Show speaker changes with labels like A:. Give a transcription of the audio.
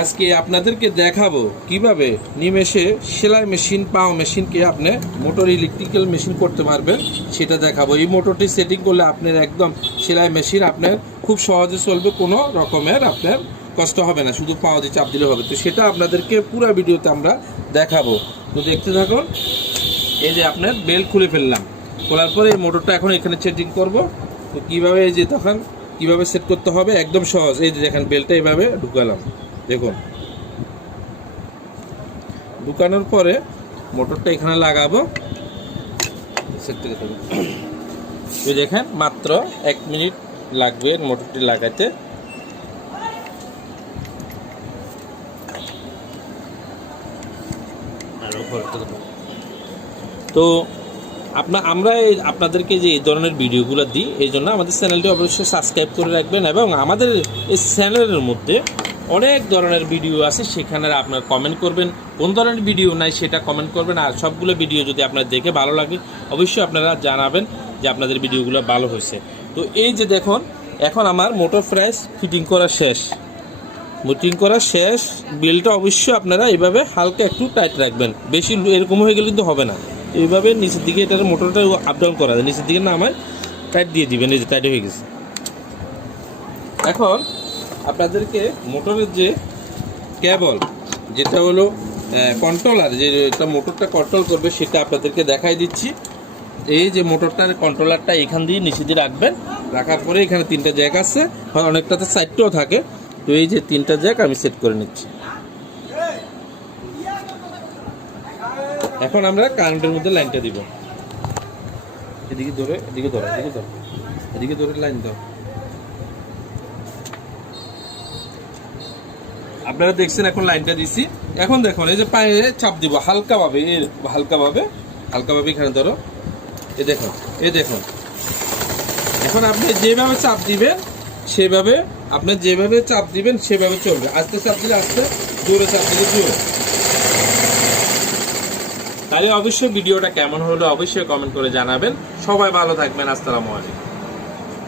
A: আজকে আপনাদেরকে দেখাবো কীভাবে নিমেষে সেলাই মেশিন, পাও মেশিনকে আপনি মোটর ইলেকট্রিক্যাল মেশিন করতে পারবেন, সেটা দেখাবো। এই মোটরটি সেটিং করলে আপনার একদম সেলাই মেশিন আপনার খুব সহজে চলবে, কোনো রকমের আপনার কষ্ট হবে না, শুধু পাও দিয়ে চাপ দিলে হবে। তো সেটা আপনাদেরকে পুরো ভিডিওতে আমরা দেখাবো। তো দেখতে থাকুন, এই যে আপনার বেল খুলে ফেললাম। খোলার পরে এই মোটরটা এখন এখানে সেটিং করব। তো কীভাবে এই যে তখন কীভাবে সেট করতে হবে, একদম সহজ। এই যে দেখেন, বেলটা এইভাবে ঢুকালাম। দেখুন। ঢুকানোর পরে মোটরটা এখানে লাগাবো। দেখেন, মাত্র এক মিনিট লাগবে মোটরটি লাগাতে। তো আপনা আমরা আপনাদেরকে যে এই ধরনের ভিডিওগুলো দিই, এই জন্য আমাদের চ্যানেলটি অবশ্যই সাবস্ক্রাইব করে রাখবেন এবং আমাদের এই চ্যানেলের মধ্যে অনেক ধরনের ভিডিও আছে, সেখানে আপনার কমেন্ট করবেন। কোন ধরনের ভিডিও নাই সেটা কমেন্ট করবেন, আর সবগুলো ভিডিও যদি আপনার দেখে ভালো লাগে, অবশ্যই আপনারা জানাবেন যে আপনাদের ভিডিওগুলো ভালো হয়েছে। তো এই যে দেখুন, এখন আমার মোটর ফ্রেশ ফিটিং করা শেষ। মুটিং করা শেষ বিলটা অবশ্যই আপনারা এইভাবে হালকা একটু টাইট রাখবেন। বেশি এরকম হয়ে গেলে কিন্তু হবে না। এইভাবে নিচের দিকে এটার মোটরটা আপ ডাউন করা যায় নিচের দিকে নামায় টাইট দিয়ে দিবেন, এই যে টাইট হয়ে গেছে। এখন আপনাদেরকে মোটরের যে কেবল, যেটা হলো কন্ট্রোলার যে মোটরটা কন্ট্রোল করবে, সেটা আপনাদেরকে দেখাই দিচ্ছি। এই যে মোটরটার কন্ট্রোলারটা এখান দিয়ে নিচে দিয়ে রাখবেন, রাখার পরে এখানে তিনটা জ্যাক আছে অনেকটাতে সাইডটাও থাকে। তো এই যে তিনটা জ্যাক আমি সেট করে নিচ্ছি। এখন আমরা কারেন্টের মধ্যে লাইনটা দিব। এদিকে ধরে, এদিকে ধরো এদিকে ধরো। এদিকে ধরে লাইন দাও আপনারা দেখছেন এখন লাইনটা দিছি। এখন দেখুন, এই যে পায়ে চাপ দিব হালকাভাবে এই হালকাভাবে হালকাভাবে এখানে ধরো। এ দেখুন এ দেখুন। এখন আপনি যেভাবে চাপ দিবেন, সেভাবে, আপনি যেভাবে চাপ দিবেন, সেভাবে চলবে। আস্তে চাপ দিলে আস্তে, জোরে চাপ দিলে জোরে। তাহলে অবশ্যই ভিডিওটা কেমন হলো অবশ্যই কমেন্ট করে জানাবেন। সবাই ভালো থাকবেন, আসসালামু আলাইকুম।